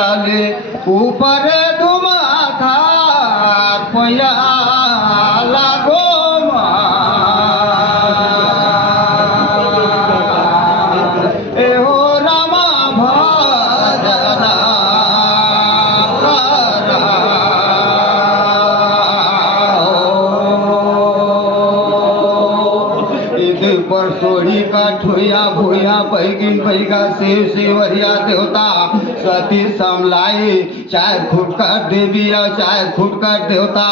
ऊपर धुमाधार पया लागो एहो रामा भजना पर सोड़ी का ठोया भूया बैगिन बैगा शिव शिवरिया देवता सती समलाई चार फुटकर देवी और चार फुटकर देवता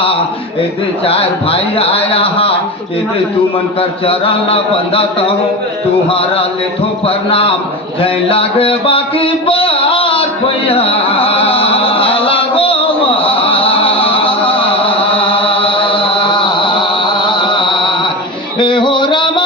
इधर चार भाई आया हा इधर तू मन कर चरण ला बंदत हूँ तुम्हारा लेथो प्रणाम जय लागे बाकी बार भैया लागो हो रामा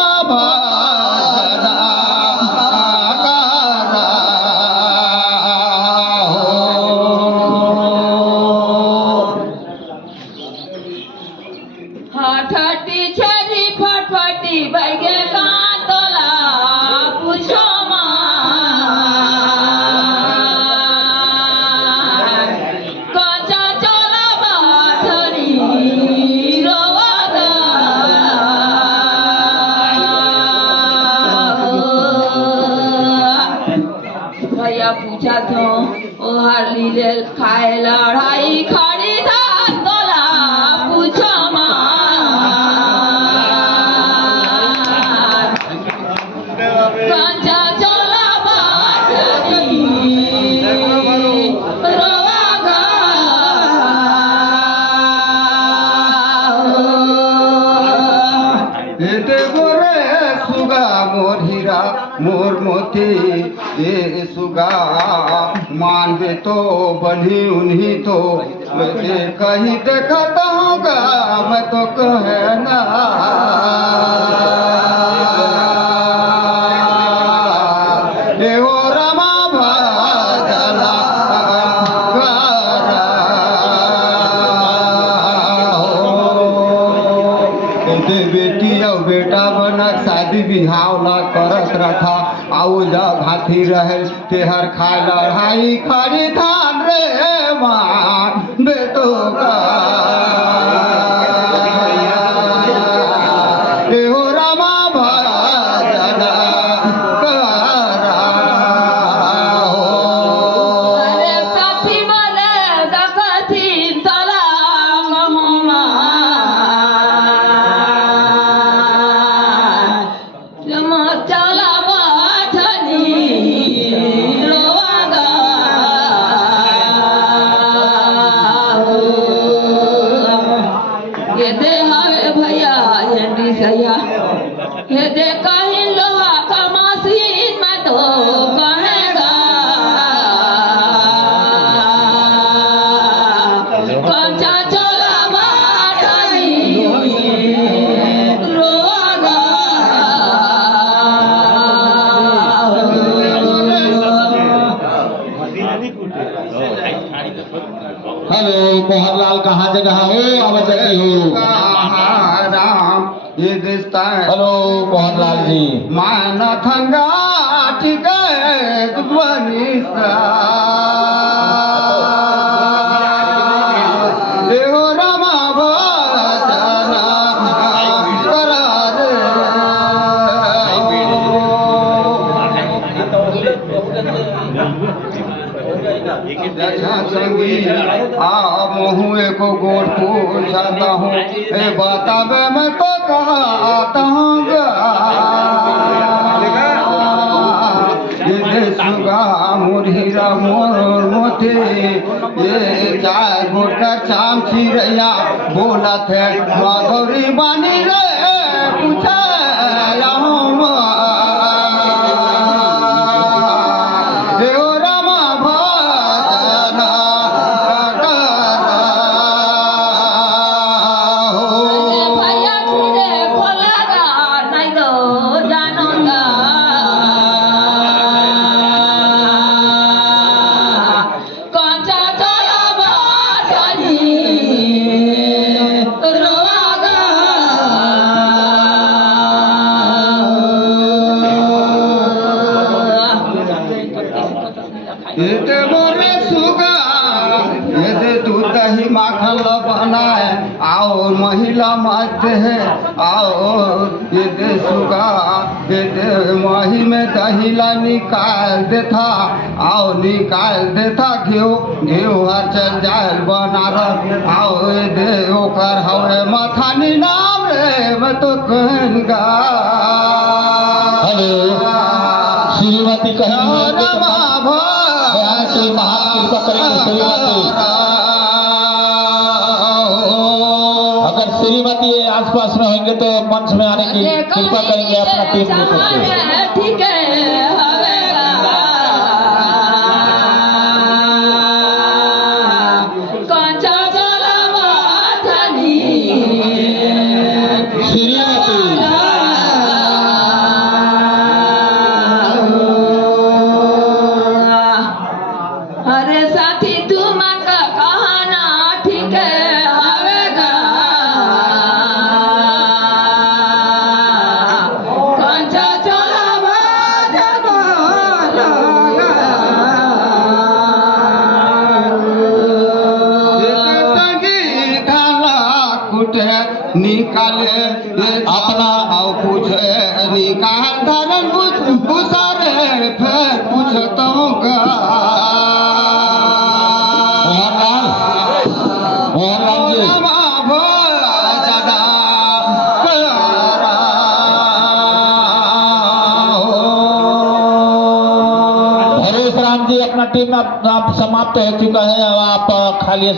हठटी छरी फटफटी बैगे कांतोला पूछो कचा चला बाथरी रोवादा भैया पूछा तो ओ हर लीले खाए लड़ाई खड़ी था तोला पूछो कंचा चोला बाटरी रोवागा एते गोरे सुगा मोर हीरा मोर मोती ये सुगा मानवे तो बनी उन्हीं तो मैं कहीं देखता होगा मैं तो कहे ना बेटी और बेटा बनक शादी बिहाव ला करत रखा आउ जब हाथी रहे तेहर खाए लड़ाई खड़ी धान रे मान बेटो का एहो रामा भजना अरे साथी बोले दकथी तला कहमा चला बाथनी रोवागा ये दे हवे भैया झंडी सैया ये दे कहीं लोहा का मशीन में तो कहेगा कंचा चोला बाटनी रोवागा हेलो मोहनलाल कहाँ जगह हो आवाज हो राम ये दिसता है हेलो मोहनलाल जी माना थंगा ठीक है बनी सा एहो रामा भजना करा रे अच्छा संगी आ मोहू एको गोड़ पूछाता हूँ ए बतावे मैं तो कहता हूँ ये सुगा मोर हीरा मोर मोती ये चार गोड़ का चाम चिड़ैया बोला थे माधुरी बानी रे पूछा भैया खीरे खोलागा नहीं तो जानोगा कंचा चोला बाटनी रोवागा सुगा ये दे दूध दही माखन ल बनाए आओ महिला मत है आओ ये दे सुगा ये दे मही में दही ला निकाल देता आओ निकाल देता घेऊ हर चल जाए बनारस आओ ये दे ओकर हवे मथानी नाम रे मैं तो कहन गा हेलो श्रीमती कहीं होंगे तो यहाँ से महाकृपा करेंगे श्रीमती। अगर श्रीमती आसपास में होंगे तो मंच में आने की कृपा करेंगे अपना टीम लेकर के। ठीक है कंचा चला माथानी श्रीमती अरे साथी तुम का कहना ठीक है आवेगा कंचा चला निकाले अपना आओ पूछे निकाल धरन पूछारे फिर पूछता हूँ मोहनलाल जी भरोस राम जी अपना टीम अब समाप्त हो चुका है। अब आप खाली